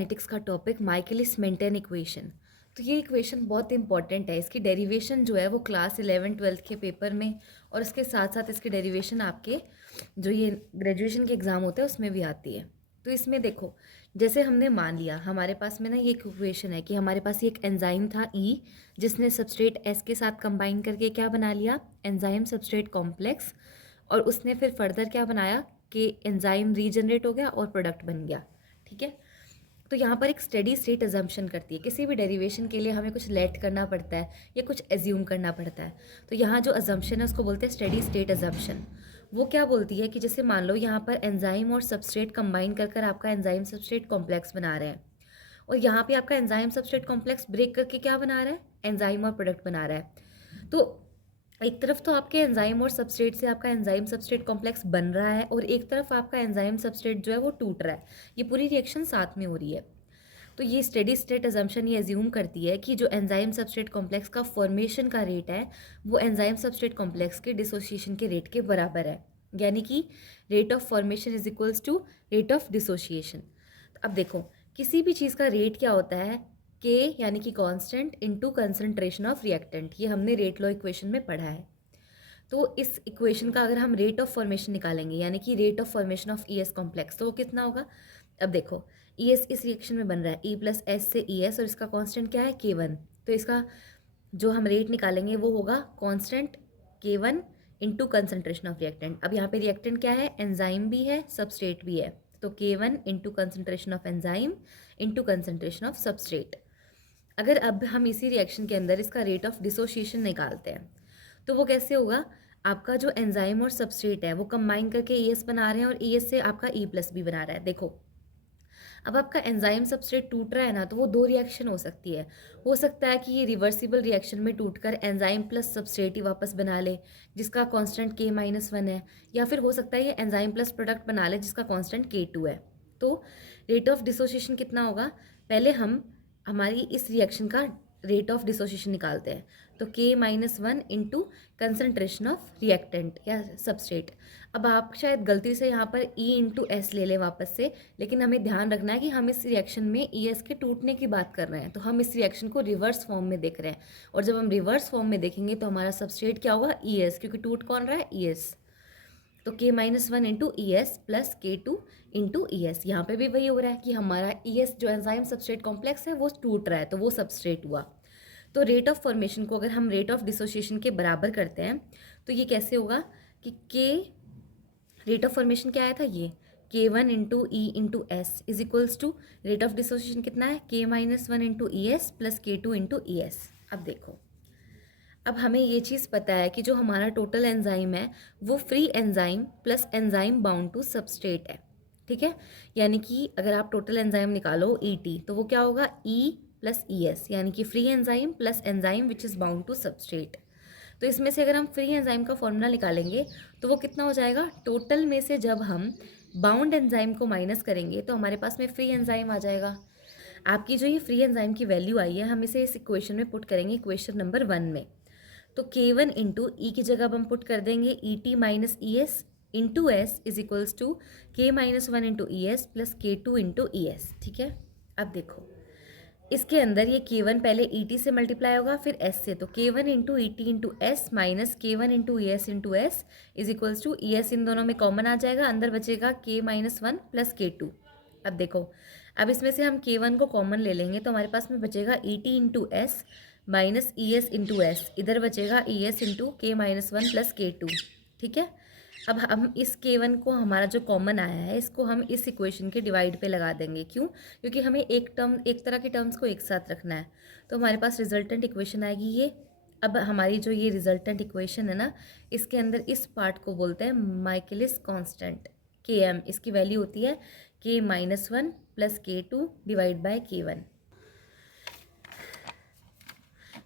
Mathematics का topic Michaelis Menten equation. तो ये इक्वेशन बहुत इंपॉर्टेंट है। इसकी डेरिवेशन जो है वो क्लास 11-12 के पेपर में और उसके साथ साथ इसकी डेरिवेशन आपके जो ये ग्रेजुएशन के एग्ज़ाम होते हैं उसमें भी आती है। तो इसमें देखो, जैसे हमने मान लिया हमारे पास में ना ये इक्वेशन है कि हमारे पास ये एक एंजाइम था ई, जिसने सबस्ट्रेट एस के साथ कंबाइन करके क्या बना लिया, एंजाइम सबस्ट्रेट कॉम्प्लेक्स। और उसने फिर फर्दर क्या बनाया कि एंजाइम रीजनरेट हो गया और प्रोडक्ट बन गया। ठीक है। तो यहाँ पर एक स्टेडी स्टेट अजम्पशन करती है। किसी भी डेरिवेशन के लिए हमें कुछ लेट करना पड़ता है या कुछ एज्यूम करना पड़ता है। तो यहाँ जो अजम्पशन है उसको बोलते हैं स्टेडी स्टेट अजम्पशन। वो क्या बोलती है कि जैसे मान लो यहाँ पर एंजाइम और सबस्ट्रेट कंबाइन कर कर आपका एंजाइम सबस्ट्रेट कॉम्प्लेक्स बना रहे हैं, और यहाँ पे आपका एंजाइम सबस्ट्रेट कॉम्प्लेक्स ब्रेक करके क्या बना रहा है, एंजाइम और प्रोडक्ट बना रहा है। तो एक तरफ तो आपके एंजाइम और सबस्ट्रेट से आपका एंजाइम सबस्ट्रेट कॉम्प्लेक्स बन रहा है और एक तरफ आपका एंजाइम सबस्ट्रेट जो है वो टूट रहा है। ये पूरी रिएक्शन साथ में हो रही है। तो ये स्टेडी स्टेट अजम्पशन ये एज्यूम करती है कि जो एंजाइम सबस्ट्रेट कॉम्प्लेक्स का फॉर्मेशन का रेट है वो एंजाइम सबस्ट्रेट कॉम्प्लेक्स के डिसोसिएशन के रेट के बराबर है। यानी कि rate of formation is equals to rate of dissociation. तो अब देखो, किसी भी चीज़ का रेट क्या होता है, के यानी कि constant into concentration of reactant. ये हमने रेट लॉ इक्वेशन में पढ़ा है। तो इस इक्वेशन का अगर हम रेट ऑफ फॉर्मेशन निकालेंगे यानी कि rate of formation of E S complex, तो वो कितना होगा। अब देखो, ई एस इस रिएक्शन में बन रहा है ई प्लस एस से ई एस, और इसका कांस्टेंट क्या है, के वन। तो इसका जो हम रेट निकालेंगे वो होगा कांस्टेंट के one into concentration of reactant. अब यहाँ पे रिएक्टेंट क्या है, एंजाइम भी है सबस्ट्रेट भी है। तो K one into concentration of enzyme into concentration of substrate. अगर अब हम इसी रिएक्शन के अंदर इसका रेट ऑफ डिसोसिएशन निकालते हैं तो वो कैसे होगा, आपका जो एंजाइम और सबस्ट्रेट है वो कंबाइन करके ई एस बना रहे हैं और ई एस से आपका ई प्लस भी बना रहा है। देखो, अब आपका एंजाइम सबस्ट्रेट टूट रहा है ना, तो वो दो रिएक्शन हो सकती है। हो सकता है कि ये रिवर्सिबल रिएक्शन में टूटकर एंजाइम प्लस सबस्ट्रेट ही वापस बना ले जिसका कांस्टेंट के माइनस वन है, या फिर हो सकता है ये एंजाइम प्लस प्रोडक्ट बना ले जिसका कांस्टेंट के टू है। तो रेट ऑफ डिसोसिएशन कितना होगा, पहले हम हमारी इस रिएक्शन का रेट ऑफ डिसोसिएशन निकालते हैं। तो के minus one into concentration of reactant या सबस्ट्रेट। अब आप शायद गलती से यहाँ पर ई इंटू एस ले लें वापस से, लेकिन हमें ध्यान रखना है कि हम इस रिएक्शन में ई एस के टूटने की बात कर रहे हैं। तो हम इस रिएक्शन को रिवर्स फॉर्म में देख रहे हैं, और जब हम रिवर्स फॉर्म में देखेंगे तो हमारा सबस्ट्रेट क्या होगा, ई एस, क्योंकि टूट कौन रहा है, ई एस। तो के minus one into E S plus K two into E S. यहाँ पर भी वही हो रहा है कि हमारा ई एस जो एंजाइम सबस्ट्रेट कॉम्प्लेक्स है वो टूट रहा है, तो वो सबस्ट्रेट हुआ। तो रेट ऑफ फॉर्मेशन को अगर हम रेट ऑफ डिसोसिएशन के बराबर करते हैं तो ये कैसे होगा कि के रेट ऑफ फॉर्मेशन क्या आया था, ये K one into E into S is equals to rate of dissociation कितना है, K minus one into E S plus K two into E S. अब देखो, अब हमें ये चीज़ पता है कि जो हमारा टोटल एंजाइम है वो free enzyme plus enzyme bound to substrate है। ठीक है, यानी कि अगर आप टोटल एंजाइम निकालो ई टी, तो वो क्या होगा, ई प्लस ई एस, यानी कि free enzyme plus enzyme which is bound to substrate. तो इसमें से अगर हम फ्री एंजाइम का फॉर्मूला निकालेंगे तो वो कितना हो जाएगा, टोटल में से जब हम बाउंड एंजाइम को माइनस करेंगे तो हमारे पास में फ्री एंजाइम आ जाएगा। आपकी जो ये फ्री एंजाइम की वैल्यू आई है हम इसे इस इक्वेशन में पुट करेंगे, इक्वेशन नंबर 1 में। तो के वन इंटू ई की जगह अब हम पुट कर देंगे E T minus E S into S is equals to K minus one into E S plus K two into E S. ठीक है, अब देखो इसके अंदर ये के वन पहले ई टी से मल्टीप्लाई होगा फिर एस से, तो K one into E T into S minus K one into E S into S is equals to E S इन दोनों में कॉमन आ जाएगा, अंदर बचेगा K minus one plus K two. अब देखो, अब इसमें से हम के वन को कॉमन ले लेंगे तो हमारे पास में बचेगा ई T into S minus E S into S, इधर बचेगा ई एस इंटू के minus one plus K to. ठीक है, अब हम इस के वन को हमारा जो कॉमन आया है इसको हम इस इक्वेशन के डिवाइड पे लगा देंगे। क्यों, क्योंकि हमें एक तरह के टर्म्स को एक साथ रखना है। तो हमारे पास रिजल्टेंट इक्वेशन आएगी ये। अब हमारी जो ये रिजल्टेंट इक्वेशन है ना, इसके अंदर इस पार्ट को बोलते हैं माइकलिस कांस्टेंट के एम। इसकी वैल्यू होती है K minus one plus K two divide by K one.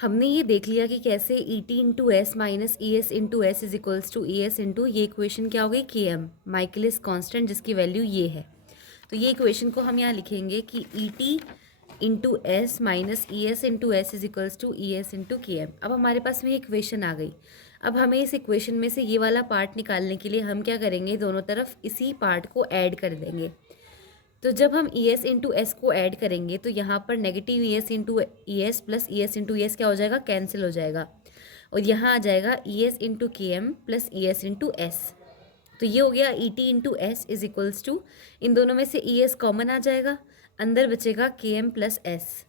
हमने ये देख लिया कि कैसे E T into S minus E S into S is equals to E S into ये इक्वेशन क्या हो गई, के एम माइकलिस कांस्टेंट, जिसकी वैल्यू ये है। तो ये इक्वेशन को हम यहाँ लिखेंगे कि E T into S minus E S into S is equals to E S into K M. अब हमारे पास में इक्वेशन आ गई। अब हमें इस इक्वेशन में से ये वाला पार्ट निकालने के लिए हम क्या करेंगे, दोनों तरफ इसी पार्ट को ऐड कर देंगे। तो जब हम ई एस इंटू एस को ऐड करेंगे तो यहाँ पर negative E S into E S plus E S into E S क्या हो जाएगा, कैंसिल हो जाएगा, और यहाँ आ जाएगा E S into K M plus E S into S. तो ये हो गया E T into S is equals to, इन दोनों में से ई एस कॉमन आ जाएगा, अंदर बचेगा के एम प्लस एस।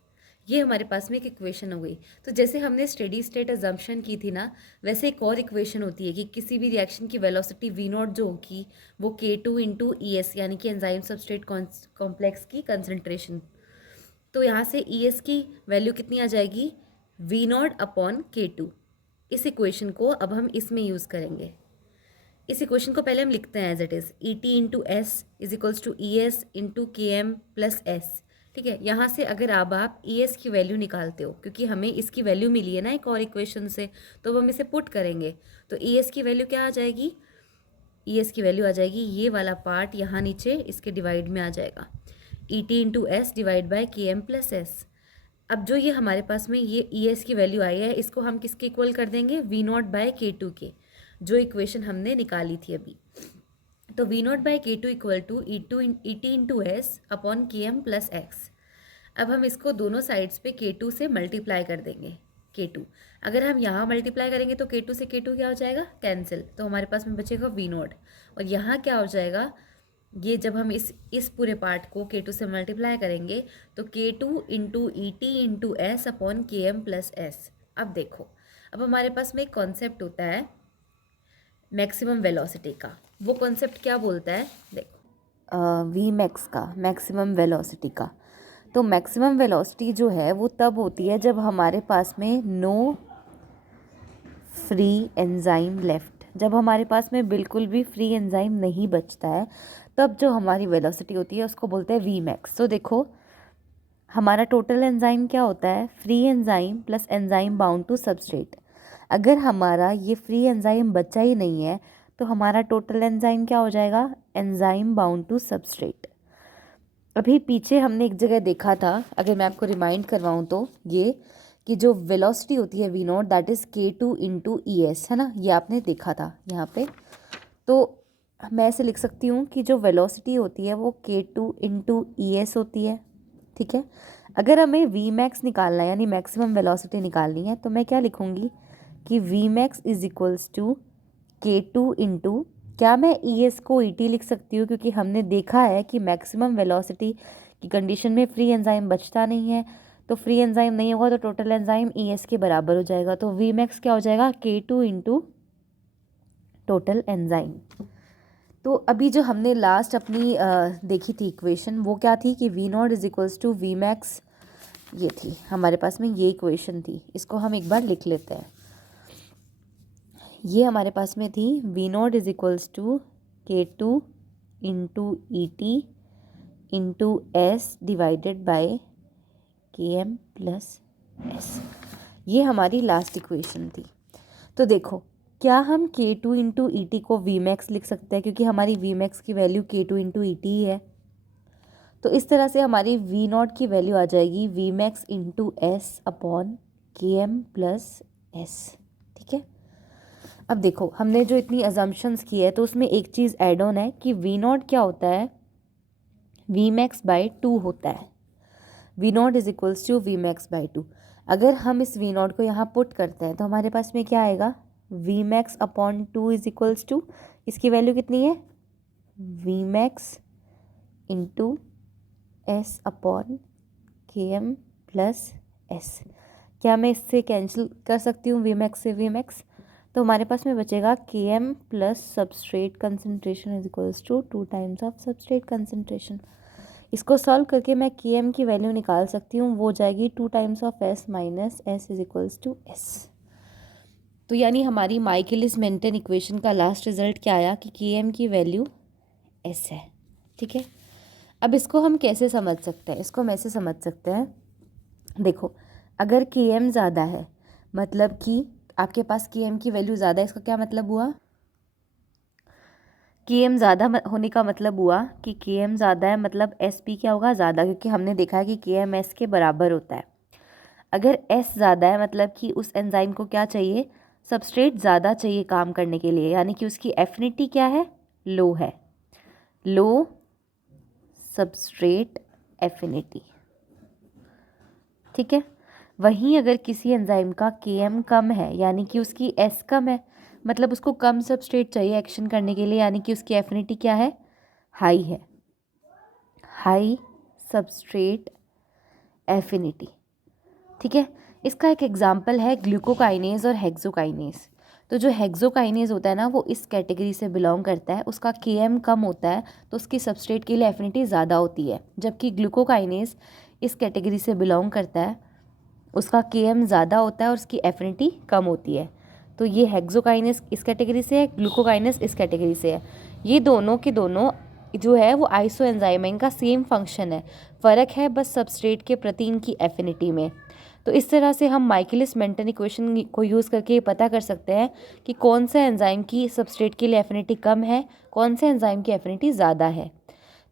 ये हमारे पास में एक इक्वेशन हो गई। तो जैसे हमने स्टेडी स्टेट अजम्पशन की थी ना, वैसे एक और इक्वेशन होती है कि किसी भी रिएक्शन की वेलोसिटी वी नॉट जो होगी वो के टू इंटू ई एस, यानी कि एंजाइम सबस्ट्रेट कॉम्प्लेक्स की कंसनट्रेशन। तो यहाँ से ई एस की वैल्यू कितनी आ जाएगी, वी नॉट अपॉन के टू। इस इक्वेशन को अब हम इसमें यूज़ करेंगे। इस इक्वेशन को पहले हम लिखते हैं as it is, E T into S is equals to E S into K M plus S. ठीक है, यहाँ से अगर अब आप ई एस की वैल्यू निकालते हो, क्योंकि हमें इसकी वैल्यू मिली है ना एक और इक्वेशन से, तो अब हम इसे पुट करेंगे। तो ई एस की वैल्यू क्या आ जाएगी, ई एस की वैल्यू आ जाएगी ये वाला पार्ट यहाँ नीचे इसके डिवाइड में आ जाएगा, ई T into S divide by के एम प्लस एस। अब जो ये हमारे पास में ये ई एस की वैल्यू आई है, इसको हम किसके इक्वल कर देंगे, V naught by K two K, जो इक्वेशन हमने निकाली थी अभी। तो V naught by K two equal to E T into S upon K M plus X. अब हम इसको दोनों साइड्स पे के टू से मल्टीप्लाई कर देंगे, के टू। अगर हम यहाँ मल्टीप्लाई करेंगे तो के टू से के टू क्या हो जाएगा, कैंसिल, तो हमारे पास में बचेगा वी नॉट। और यहाँ क्या हो जाएगा, ये जब हम इस पूरे पार्ट को के टू से मल्टीप्लाई करेंगे तो के two into E T into S upon K M plus S. अब देखो, अब हमारे पास में एक कॉन्सेप्ट होता है मैक्सिमम वेलोसिटी का। वो कॉन्सेप्ट क्या बोलता है, देखो, वी मैक्स का, मैक्सिमम वेलोसिटी का। तो मैक्सिमम वेलोसिटी जो है वो तब होती है जब हमारे पास में नो फ्री एंजाइम लेफ्ट, जब हमारे पास में बिल्कुल भी फ्री एंजाइम नहीं बचता है, तब जो हमारी वेलोसिटी होती है उसको बोलते हैं वी मैक्स। तो देखो, हमारा टोटल एंजाइम क्या होता है, free enzyme plus enzyme bound to substrate. अगर हमारा ये फ्री एंजाइम बचा ही नहीं है तो हमारा टोटल एंजाइम क्या हो जाएगा, एंजाइम बाउंड टू सबस्ट्रेट। अभी पीछे हमने एक जगह देखा था, अगर मैं आपको रिमाइंड करवाऊँ तो, ये कि जो वेलोसिटी होती है वी नॉट दैट इज़ के टू इंटू ई एस, है ना, ये आपने देखा था यहाँ पे। तो मैं ऐसे लिख सकती हूँ कि जो वेलोसिटी होती है वो के टू इंटू ई एस होती है। ठीक है, अगर हमें वी मैक्स निकालना है यानी मैक्सिमम वेलोसिटी निकालनी है तो मैं क्या लिखूँगी कि V max is equals to K two into, क्या मैं ई एस को ई टी लिख सकती हूँ, क्योंकि हमने देखा है कि मैक्सिमम वेलोसिटी की कंडीशन में फ्री एंजाइम बचता नहीं है, तो फ्री एंजाइम नहीं होगा तो टोटल एंजाइम ई एस के बराबर हो जाएगा। तो वी मैक्स क्या हो जाएगा, के टू इंटू टोटल एंजाइम। तो अभी जो हमने लास्ट अपनी देखी थी इक्वेशन, वो क्या थी कि V naught is equals to V max, ये थी हमारे पास में, ये इक्वेशन थी। इसको हम एक बार लिख लेते हैं। ये हमारे पास में थी V naught is equals to K two into E T into S divided by K M plus S. ये हमारी लास्ट इक्वेशन थी। तो देखो, क्या हम K two into E T को वी मैक्स लिख सकते हैं, क्योंकि हमारी वी मैक्स की वैल्यू K two into E T है। तो इस तरह से हमारी वी नॉट की वैल्यू आ जाएगी V max into S upon K M plus S. ठीक है, अब देखो, हमने जो इतनी अजम्पशंस की है तो उसमें एक चीज़ ऐड ऑन है कि वी नॉट क्या होता है, वी मैक्स बाई टू होता है। V naught is equals to V max by two. अगर हम इस वी नॉट को यहाँ पुट करते हैं तो हमारे पास में क्या आएगा, V max upon two is equals to, इसकी वैल्यू कितनी है, V max into S upon K M plus S. क्या मैं इससे कैंसिल कर सकती हूँ वी मैक्स से वी मैक्स, तो हमारे पास में बचेगा K M plus substrate concentration is equals to two times of substrate concentration. इसको सॉल्व करके मैं के एम की वैल्यू निकाल सकती हूँ, वो हो जाएगी two times of S minus S is equals to S. तो यानी हमारी माइकलिस मेंटन इक्वेशन का लास्ट रिजल्ट क्या आया कि के एम की वैल्यू एस है। ठीक है, अब इसको हम कैसे समझ सकते हैं, इसको हम ऐसे समझ सकते हैं, देखो, अगर के एम ज़्यादा है, मतलब कि आपके पास के एम की वैल्यू ज़्यादा है, इसका क्या मतलब हुआ, के एम ज़्यादा होने का मतलब हुआ कि के एम ज़्यादा है, मतलब एस पी क्या होगा, ज़्यादा, क्योंकि हमने देखा है कि के एम एस के बराबर होता है। अगर एस ज़्यादा है मतलब कि उस एंजाइम को क्या चाहिए, सबस्ट्रेट ज़्यादा चाहिए काम करने के लिए, यानी कि उसकी एफिनिटी क्या है, लो है, लो सबस्ट्रेट एफिनिटी। ठीक है, वहीं अगर किसी एंजाइम का Km कम है यानी कि उसकी S कम है, मतलब उसको कम सबस्ट्रेट चाहिए एक्शन करने के लिए, यानी कि उसकी एफिनिटी क्या है, हाई है, हाई सबस्ट्रेट एफिनिटी। ठीक है, इसका एक एग्जांपल है ग्लूकोकाइनेज और हेक्सोकाइनेज। तो जो हेक्सोकाइनेज होता है ना वो इस कैटेगरी से बिलोंग करता है, उसका Km कम होता है तो उसकी सबस्ट्रेट के लिए एफिनिटी ज़्यादा होती है, जबकि ग्लूकोकाइनेज इस कैटेगरी से बिलोंग करता है, उसका Km ज़्यादा होता है और उसकी एफिनिटी कम होती है। तो ये हेक्सोकाइनेज इस कैटेगरी से है, ग्लूकोकाइनेज इस कैटेगरी से है। ये दोनों के दोनों जो है वो आइसो एंजाइम है, इनका सेम फंक्शन है, फ़र्क है बस सबस्ट्रेट के प्रति इनकी एफिनिटी में। तो इस तरह से हम माइकलिस मेंटन इक्वेशन को यूज़ करके ये पता कर सकते हैं कि कौन सा एंजाइम की सबस्ट्रेट के लिए एफिनिटी कम है, कौन से एंजाइम की एफिनिटी ज़्यादा है।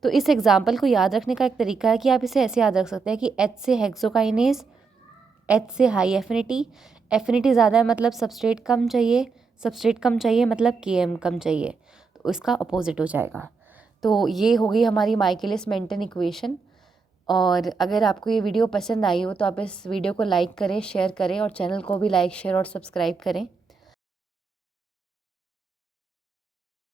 तो इस एग्जाम्पल को याद रखने का एक तरीका है कि आप इसे ऐसे याद रख सकते हैं कि H से हेक्सोकाइनेज, H से हाई एफिनिटी, एफिनिटी ज़्यादा है मतलब सबस्ट्रेट कम चाहिए, सबस्ट्रेट कम चाहिए मतलब Km कम चाहिए, तो इसका अपोजिट हो जाएगा। तो ये हो गई हमारी माइकलिस मेंटन इक्वेशन। और अगर आपको ये वीडियो पसंद आई हो तो आप इस वीडियो को लाइक करें, शेयर करें और चैनल को भी लाइक, शेयर और सब्सक्राइब करें।